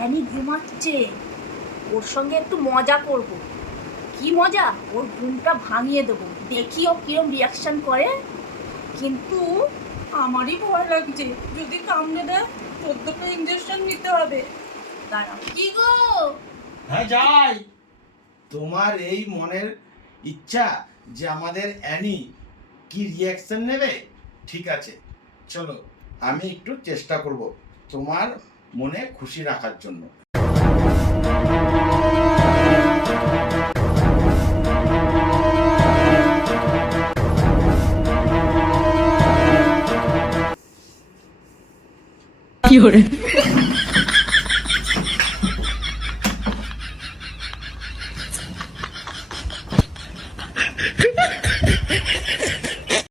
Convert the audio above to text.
Annie ঘুমাচ্ছে। ওর সঙ্গে একটু মজা করব। কি মজা? ওর ঘুমটা ভাঙিয়ে দেবো। দেখি ও কিরম রিয়াকশন করে। কিন্তু আমারই ভয় লাগছে। যদি কামড়ে দেয়, চোদ্দটা ইঞ্জেকশন নিতে হবে। দাঁড়াও। কি গো? হ্যাঁ যাই। তোমার এই মনের ইচ্ছা যে আমাদের অ্যানি কি রিয়াকশন নেবে? ঠিক আছে। চলো, আমি একটু চেষ্টা করব। তোমার মনে খুশি রাখার জন্য। কি করে